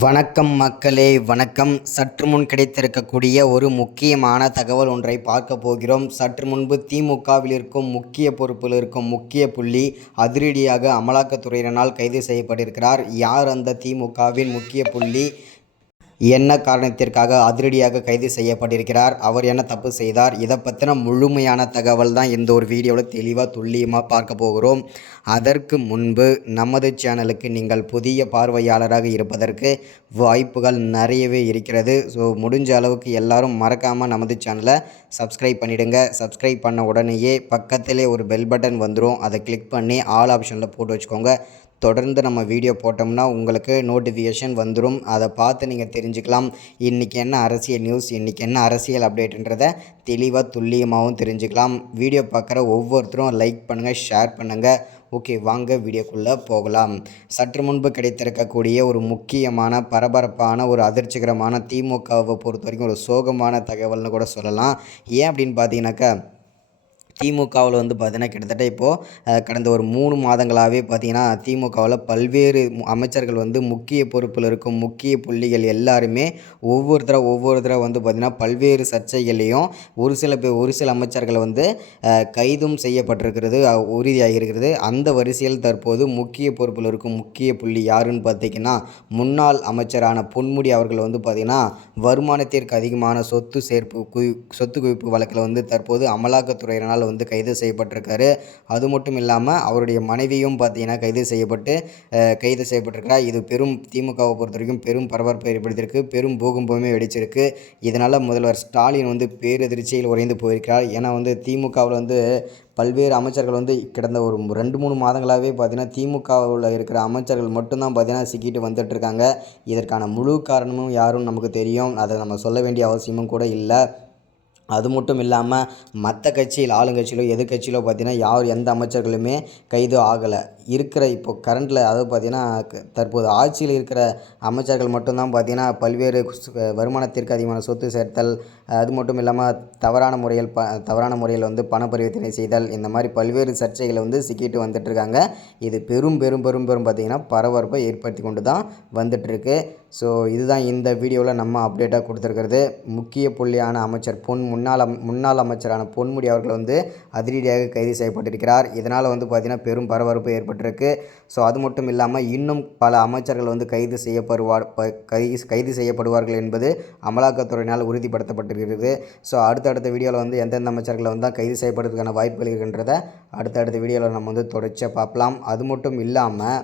வணக்கம் மக்களே, வணக்கம். சற்று முன் கிடைத்திருக்கக்கூடிய ஒரு முக்கியமான தகவல் ஒன்றை பார்க்க போகிறோம். சற்று முன்பு திமுகவில் இருக்கும் முக்கிய பொறுப்பில் இருக்கும் முக்கிய புள்ளி அதிரடியாக அமலாக்கத்துறையினரால் கைது செய்யப்பட்டிருக்கிறார். யார் அந்த திமுகவின் முக்கிய புள்ளி? என்ன காரணத்திற்காக அதிரடியாக கைது செய்யப்பட்டிருக்கிறார்? அவர் என்ன தப்பு செய்தார்? இதை பற்றின முழுமையான தகவல் தான் இந்த ஒரு வீடியோவில் தெளிவாக துல்லியமாக பார்க்க போகிறோம். அதற்கு முன்பு நமது சேனலுக்கு நீங்கள் புதிய பார்வையாளராக இருப்பதற்கு வாய்ப்புகள் நிறையவே இருக்கிறது. ஸோ முடிஞ்ச அளவுக்கு எல்லாரும் மறக்காமல் நமது சேனலை சப்ஸ்கிரைப் பண்ணிவிடுங்க. சப்ஸ்கிரைப் பண்ண உடனேயே பக்கத்திலே ஒரு பெல் பட்டன் வந்துடும். அதை கிளிக் பண்ணி ஆல் ஆப்ஷனில் போட்டு வச்சுக்கோங்க. தொடர்ந்து நம்ம வீடியோ போட்டோம்னா உங்களுக்கு நோட்டிஃபிகேஷன் வந்துடும். அதை பார்த்து நீங்கள் தெரிஞ்சுக்கலாம். இன்றைக்கி என்ன அரசியல் நியூஸ், இன்றைக்கி என்ன அரசியல் அப்டேட்டுன்றதை தெளிவாக துல்லியமாகவும் தெரிஞ்சுக்கலாம். வீடியோ பார்க்குற ஒவ்வொருத்தரும் லைக் பண்ணுங்கள், ஷேர் பண்ணுங்கள். ஓகே, வாங்க வீடியோக்குள்ளே போகலாம். சற்று முன்பு கிடைத்திருக்கக்கூடிய ஒரு முக்கியமான பரபரப்பான ஒரு அதிர்ச்சிகரமான திமுகவை பொறுத்த வரைக்கும் ஒரு சோகமான தகவல்னு கூட சொல்லலாம். ஏன் அப்படின்னு பார்த்தீங்கன்னாக்கா, திமுகவில் பார்த்தீங்கன்னா கிட்டத்தட்ட இப்போது கடந்த ஒரு 3 மாதங்களாகவே பார்த்தீங்கன்னா திமுகவில் பல்வேறு அமைச்சர்கள் முக்கிய பொறுப்பில் இருக்கும் முக்கிய புள்ளிகள் எல்லாருமே ஒவ்வொருத்தராக பார்த்திங்கன்னா பல்வேறு சர்ச்சைகளையும் ஒரு சில அமைச்சர்கள் கைதும் செய்யப்பட்டிருக்கிறது, உறுதியாகியிருக்கிறது. அந்த வரிசையில் தற்போது முக்கிய பொறுப்பில் இருக்கும் முக்கிய புள்ளி யாருன்னு பார்த்திங்கன்னா முன்னாள் அமைச்சரான பொன்முடி அவர்கள் பார்த்திங்கன்னா வருமானத்திற்கு அதிகமான சொத்து குவிப்பு வழக்கில் தற்போது அமலாக்கத்துறையினால் கைது செய்யப்பட்டிருக்காரு. அது மட்டும் இல்லாமல் அவருடைய மனைவியும் பார்த்தீங்கன்னா கைது செய்யப்பட்டிருக்கிறார். இது திமுகவை பொறுத்த வரைக்கும் பெரும் பரபரப்பை ஏற்படுத்தியிருக்கு, பெரும் பூகம்பமே வெடிச்சிருக்கு. இதனால் முதல்வர் ஸ்டாலின் பேரதிர்ச்சியில் உறைந்து போயிருக்கிறார். ஏன்னா திமுகவில் பல்வேறு அமைச்சர்கள் கடந்த ஒரு 2-3 மாதங்களாகவே பார்த்தீங்கன்னா திமுகவில் இருக்கிற அமைச்சர்கள் மட்டும்தான் பார்த்தீங்கன்னா சிக்கிட்டு வந்துட்டுருக்காங்க. இதற்கான முழு காரணமும் யாரும் நமக்கு தெரியும். அதை நம்ம சொல்ல வேண்டிய அவசியமும் கூட இல்லை. அது மட்டும் இல்லாமல் மற்ற கட்சியில் ஆளுங்கட்சியிலோ எதிர்கட்சியிலோ பார்த்திங்கன்னா எந்த அமைச்சர்களுமே கைது ஆகலை. இப்போ கரண்டில் அதாவது பார்த்திங்கன்னா தற்போது ஆட்சியில் இருக்கிற அமைச்சர்கள் மட்டும்தான் பார்த்திங்கன்னா பல்வேறு வருமானத்திற்கு அதிகமான சொத்து சேர்த்தல், அது மட்டும் இல்லாமல் தவறான முறையில் பண பரிவர்த்தனை செய்தல், இந்த மாதிரி பல்வேறு சர்ச்சைகளை சிக்கிட்டு வந்துட்டுருக்காங்க. இது பெரும் பார்த்திங்கன்னா பரபரப்பை ஏற்படுத்தி கொண்டு தான் வந்துட்டுருக்கு. ஸோ இதுதான் இந்த வீடியோவில் நம்ம அப்டேட்டாக கொடுத்துருக்கிறது. முக்கிய புள்ளியான அமைச்சர் முன்னாள் அமைச்சரான பொன்முடி அவர்கள் அதிரடியாக கைது செய்யப்பட்டிருக்கிறார். இதனால் பார்த்திங்கன்னா பெரும் பரபரப்பு ஏற்பட்டிருக்கு. ஸோ அது மட்டும் இல்லாமல் இன்னும் பல அமைச்சர்கள் கைது செய்யப்படுவார்கள் என்பது அமலாக்கத்துறையினால் உறுதிப்படுத்தப்பட்டிருக்கிறது. ஸோ அடுத்தடுத்த வீடியோவில் எந்தெந்த அமைச்சர்கள் தான் கைது செய்யப்படுறதுக்கான வாய்ப்புகள் இருக்கின்றதை அடுத்தடுத்த வீடியோவில் நம்ம தொடர்ச்சியாக பார்க்கலாம். அது மட்டும் இல்லாமல்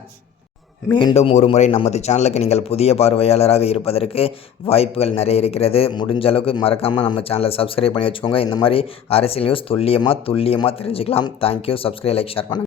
மீண்டும் ஒரு முறை நமது சேனலுக்கு நீங்கள் புதிய பார்வையாளராக இருப்பதற்கு வாய்ப்புகள் நிறைய இருக்கிறது. முடிஞ்ச அளவுக்கு மறக்காமல் நம்ம சேனலை சப்ஸ்கிரைப் பண்ணி வச்சுக்கோங்க. இந்த மாதிரி அரசியல் நியூஸ் துல்லியமாக தெரிஞ்சுக்கலாம். தேங்க்யூ. சப்ஸ்கிரைப், லைக், ஷேர் பண்ணுங்கள்.